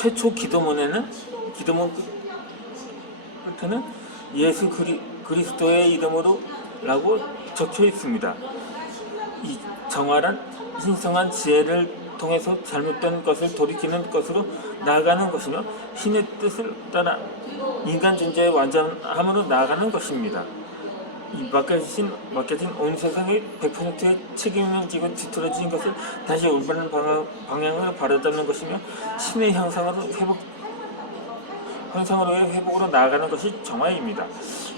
최초 기도문에는 끝에는 예수 그리스도의 이름으로 라고 적혀 있습니다. 이 정활한 신성한 지혜를 통해서 잘못된 것을 돌이키는 것으로 나아가는 것이며 신의 뜻을 따라 인간 존재의 완전함으로 나아가는 것입니다. 이 맡겨진 온 세상의 100%의 책임을 지고 뒤틀어진 것을 다시 올바른 방향으로 바라다는 것이며 신의 형상으로의 회복으로 나아가는 것이 정화입니다.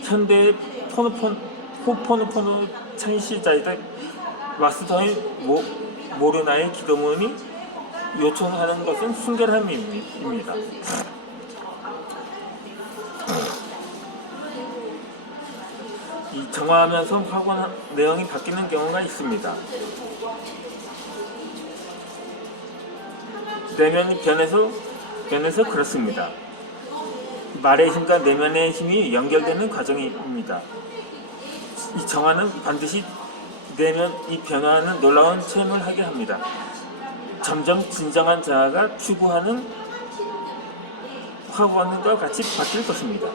현대의 호포노포노 창시자이다 마스터의 모르나의 기도문이 요청하는 것은 순결함입니다. 이 정화하면서 화관 내용이 바뀌는 경우가 있습니다. 내면이 변해서 그렇습니다. 말의 힘과 내면의 힘이 연결되는 과정입니다. 이 정화는 반드시 내면이 변화하는 놀라운 체험을 하게 합니다. 점점 진정한 자아가 추구하는 화관과 같이 바뀔 것입니다.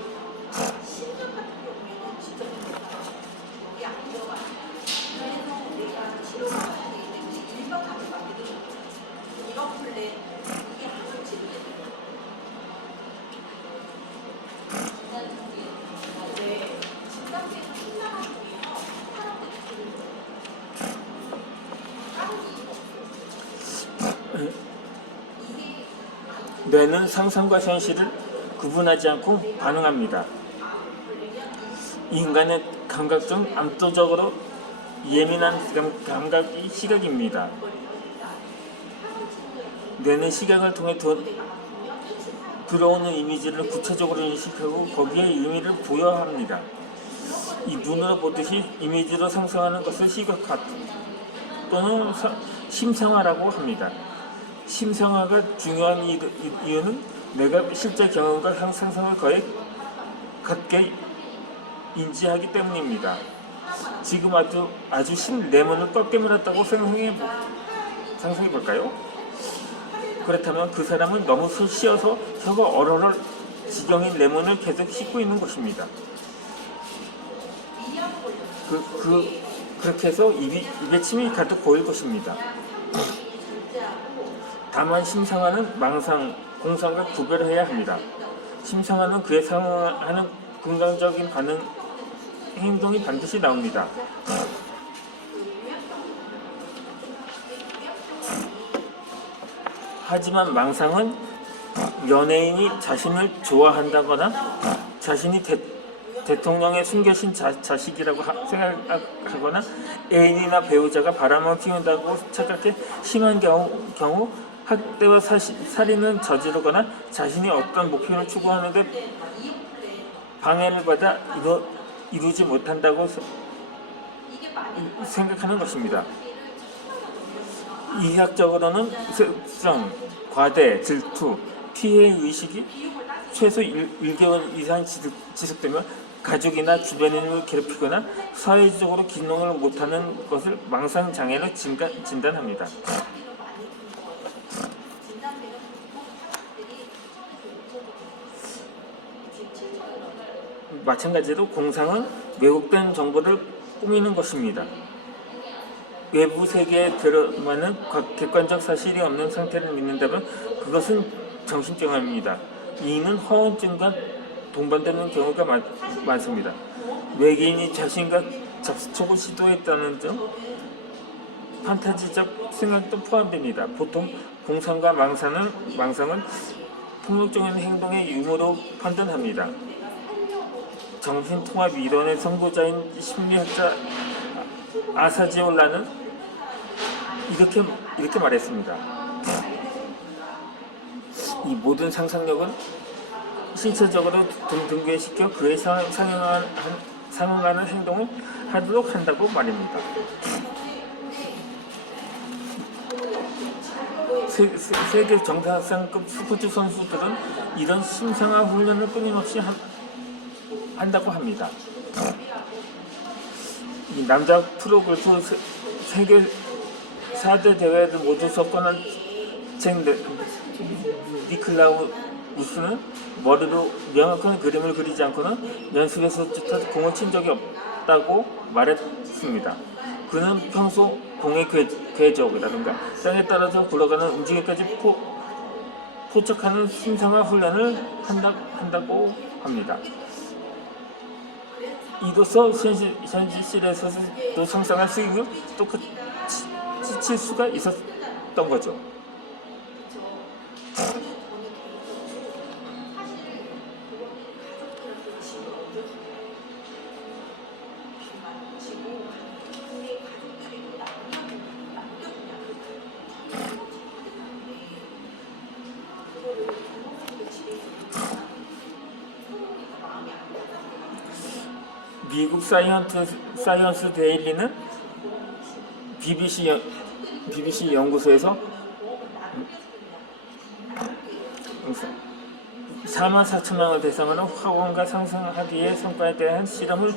뇌는 상상과 현실을 구분하지 않고 반응합니다. 인간의 감각 중 압도적으로 예민한 감각이 시각입니다. 뇌는 시각을 통해 들어오는 이미지를 구체적으로 인식하고 거기에 의미를 부여합니다. 이 눈으로 보듯이 이미지로 상상하는 것을 시각화 또는 심상화라고 합니다. 심상화가 중요한 이유는 내가 실제 경험과 상상을 거의 같게 인지하기 때문입니다. 지금 아주 신 레몬을 꽉 깨물었다고 상상해 볼까요? 그렇다면 그 사람은 너무 쉬어서 혀가 얼얼 지경인 레몬을 계속 씹고 있는 것입니다. 그렇게 해서 입에 침이 가득 고일 것입니다. 다만 심상화는 망상, 공상과 구별해야 합니다. 심상화는 그에 상응하는 긍정적인 행동이 반드시 나옵니다. 하지만 망상은 연예인이 자신을 좋아한다거나 자신이 대통령의 숨겨진 자식이라고 생각하거나 애인이나 배우자가 바람을 피운다고 착각해 심한 경우 학대와 살인을 저지르거나 자신이 어떤 목표를 추구하는데 방해를 받아 이루지 못한다고 생각하는 것입니다. 이학적으로는 습성, 과대, 질투, 피해 의식이 최소 1개월 이상 지속되면 가족이나 주변인을 괴롭히거나 사회적으로 기능을 못하는 것을 망상장애로 진단합니다. 마찬가지로 공상은 왜곡된 정보를 꾸미는 것입니다. 외부 세계에 들어만은 객관적 사실이 없는 상태를 믿는다면 그것은 정신병입니다. 이는 허언증과 동반되는 경우가 많습니다. 외계인이 자신과 접촉을 시도했다는 점, 판타지적 생각도 포함됩니다. 보통 공상과 망상은 폭력적인 행동의 유무로 판단합니다. 정신통합 이론의 선구자인 심리학자 아사지올라는 이렇게 말했습니다. 이 모든 상상력은 신체적으로 등괴시켜 그에 상응하는 행동을 하도록 한다고 말입니다. 세계 정상급 스포츠 선수들은 이런 심상화 훈련을 끊임없이 한다고 합니다. 이 남자 프로골프 세계 4대 대회를 모두 석권한 책 니클라우스는 머리로 명확한 그림을 그리지 않고는 연습에서조차 공을 친 적이 없다고 말했습니다. 그는 평소 공의 궤적이라든가 땅에 떨어져 굴러가는 움직임까지 포착하는 심상한 훈련을 한다고 합니다. 이로써 현실에서도 상상한 스윙을 똑같이 칠 수가 있었던 거죠. 미국 사이언스 데일리는 BBC 연구소에서 44,000명을 대상으로 학원과 상상하기의 성과에 대한 실험을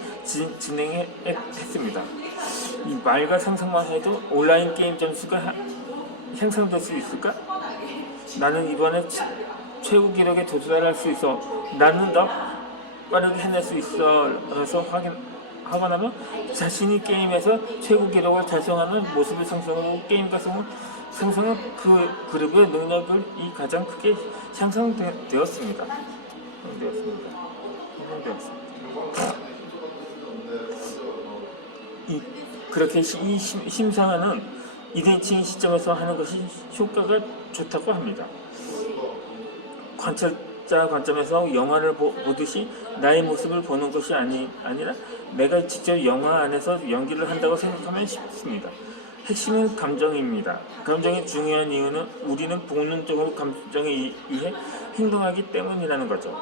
진행했습니다. 이 말과 상상만 해도 온라인 게임 점수가 향상될 수 있을까? 나는 이번에 최고 기록에 도달할 수 있어. 나는 더 빠르게 해낼 수 있어. 라서 확인하면 자신이 게임에서 최고 기록을 달성하는 모습을 상상하고 게임 가성을 상상한 그 그룹의 능력이 가장 크게 향상되었습니다. 그렇게 이 심상화는 1인칭 시점에서 하는 것이 효과가 좋다고 합니다. 관찰자 관점에서 영화를 보듯이 나의 모습을 보는 것이 아니라 내가 직접 영화 안에서 연기를 한다고 생각하면 쉽습니다. 핵심은 감정입니다. 감정이 중요한 이유는 우리는 본능적으로 감정에 의해 행동하기 때문이라는 거죠.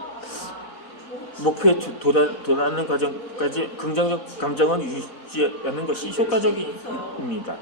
목표에 도달하는 과정까지 긍정적 감정을 유지하는 것이 효과적입니다.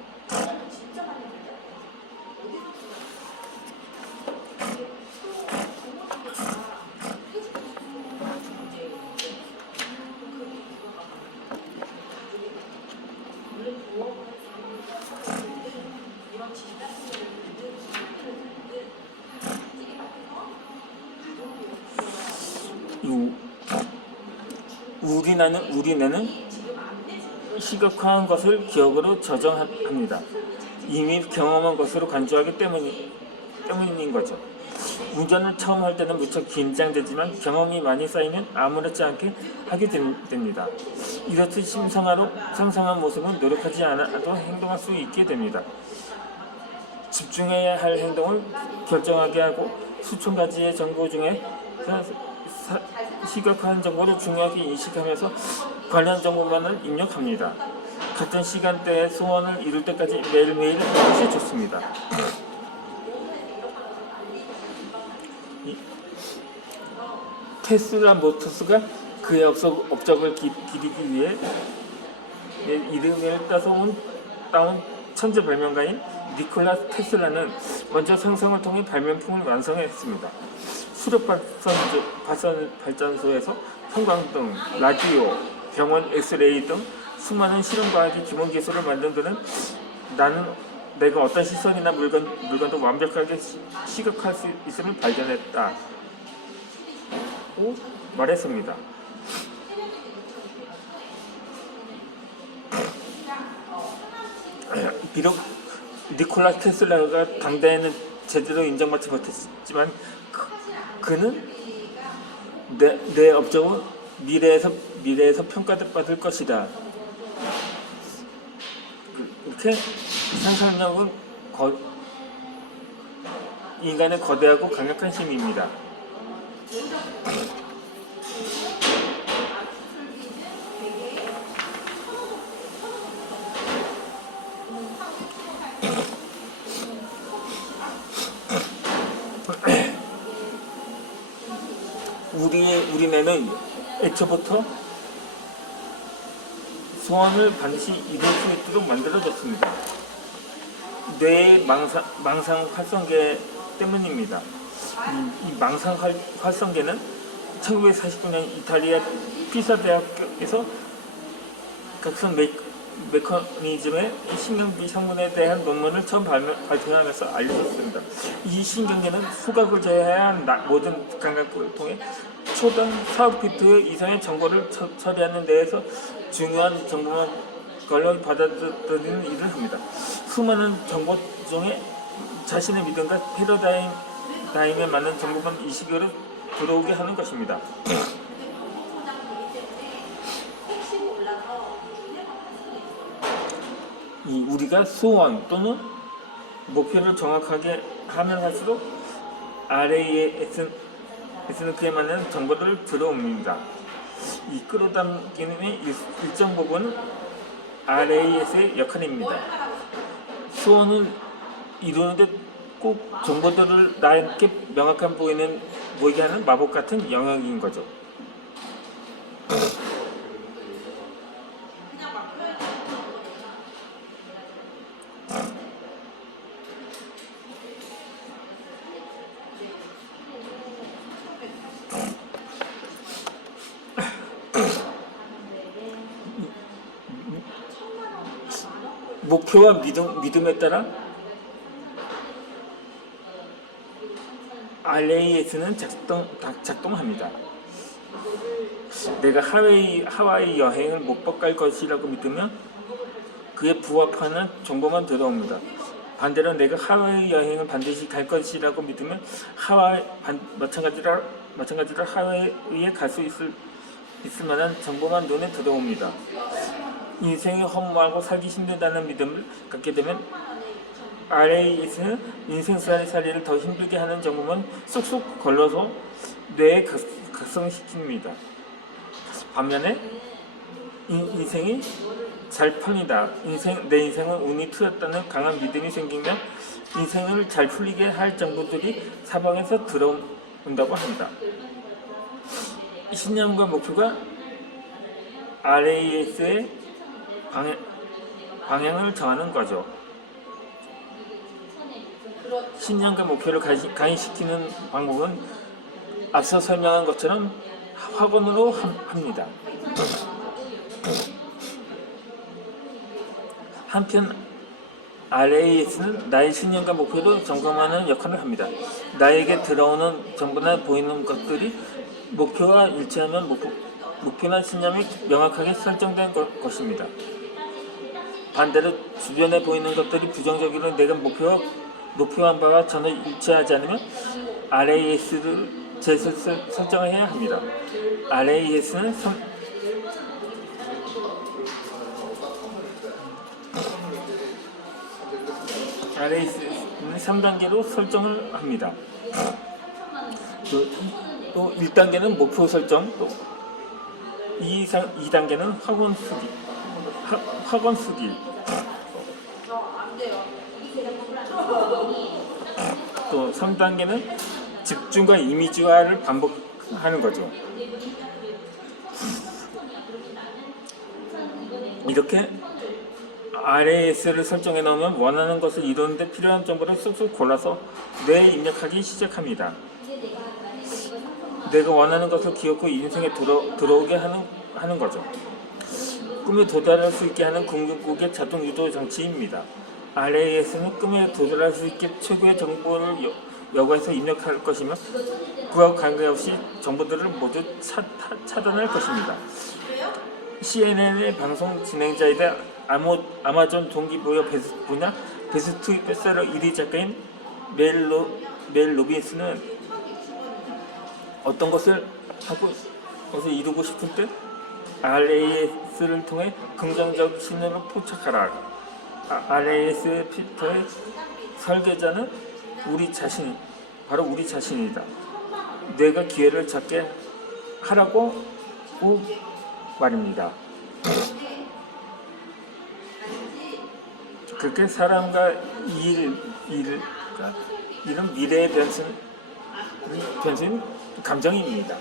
우리 뇌는 시각화한 것을 기억으로 저장합니다. 이미 경험한 것으로 간주하기 때문인 거죠. 운전을 처음 할 때는 무척 긴장되지만 경험이 많이 쌓이면 아무렇지 않게 하게 됩니다. 이렇듯 상상한 모습은 노력하지 않아도 행동할 수 있게 됩니다. 집중해야 할 행동을 결정하게 하고 수천 가지의 정보 중에 시각화한 정보를 중요하게 인식하면서 관련 정보만을 입력합니다. 같은 시간대에 소원을 이룰 때까지 매일매일 하는 것이 좋습니다. 테슬라 모터스가 그의 업적을 기리기 위해 이름을 따온 천재 발명가인 니콜라 테슬라는 먼저 상상을 통해 발명품을 완성했습니다. 수력 발전소에서 형광등, 라디오, 병원 엑스레이 등 수많은 실험과학의 기본 기술을 만든 그는 내가 어떤 시선이나 물건도 완벽하게 시각할 수 있음을 발견했다고 말했습니다. 비록 니콜라 테슬라가 당대에는 제대로 인정받지 못했지만 그는 내 업적은 미래에서 평가받을 것이다. 이렇게 상상력은 인간의 거대하고 강력한 힘입니다. 우리 뇌는 애초부터 소원을 반드시 이룰 수 있도록 만들어졌습니다. 뇌의 망상 활성계 때문입니다. 이 망상 활성계는 1949년 이탈리아 피사 대학에서 각성 메커니즘의 신경계 성분에 대한 논문을 처음 발표하면서 알려졌습니다. 이 신경계는 후각을 제외한 모든 감각을 통해 초당 4억 비트 이상의 정보를 처리하는 데에서 중요한 정보만 걸러 받아들이는 일을 합니다. 수많은 정보 중에 자신의 믿음과 패러다임에 맞는 정보만 이 시계로 들어오게 하는 것입니다. 우리가 소원 또는 목표를 정확하게 하면 할수록 RAS는 그에 맞는 정보를 들어옵니다. 이 끌어당김의 일정 부분은 RAS의 역할입니다. 소원을 이루는데 꼭 정보들을 나에게 명확한 보이게 하는 마법 같은 영역인 거죠. 목표와 믿음에 따라 RAS는 작동합니다. 내가 하와이 여행을 못 갈 것이라고 믿으면 그에 부합하는 정보만 들어옵니다. 반대로 내가 하와이 여행을 반드시 갈 것이라고 믿으면 마찬가지로 하와이에 갈 수 있을 만한 정보만 눈에 들어옵니다. 인생이 허무하고 살기 힘들다는 믿음을 갖게 되면 RAS는 인생살이를 더 힘들게 하는 정보만 쏙쏙 걸러서 뇌에 각성시킵니다. 반면에 인생이 잘 풀리다, 내 인생은 운이 트였다는 강한 믿음이 생기면 인생을 잘 풀리게 할 정보들이 사방에서 들어온다고 합니다. 신념과 목표가 RAS의 방향을 정하는 거죠. 신념과 목표를 강의시키는 방법은 앞서 설명한 것처럼 학원으로 합니다. 한편 RAS는 나의 신념과 목표를 점검하는 역할을 합니다. 나에게 들어오는 정보나 보이는 것들이 목표와 일치하면 목표나 신념이 명확하게 설정된 것입니다. 반대로 주변에 보이는 것들이 부정적으로 내가 목표한 바와 전혀 일치하지 않으면 RAS를 재설정을 해야 합니다. RAS는 3단계로 설정을 합니다. 또 1단계는 목표 설정, 또 2단계는 학원 쓰기. 또 3단계는 집중과 이미지화를 반복하는 거죠. 이렇게 RAS를 설정해 놓으면 원하는 것을 이루는데 필요한 정보를 쏙쏙 골라서 뇌에 입력하기 시작합니다. 내가 원하는 것을 기억하고 인생에 들어오게 하는 거죠. 꿈에 도달할 수 있게 하는 궁극의 자동 유도 장치입니다. RAS는 꿈에 도달할 수 있게 최고의 정보를 요구해서 입력할 것이며 그와 관계없이 정보들을 모두 차단할 것입니다. CNN의 방송 진행자이자 아마존 동기부여 분야 베스트셀러 1위 작가인 멜 로빈스는 어떤 것을 이루고 싶을 때 RAS를 통해 긍정적 신념을 포착하라. RAS를 통해 설계자는 바로 우리 자신이다. 내가 기회를 찾게 하라고 말입니다. 그렇게 사람과 일은 미래의 변수인 감정입니다.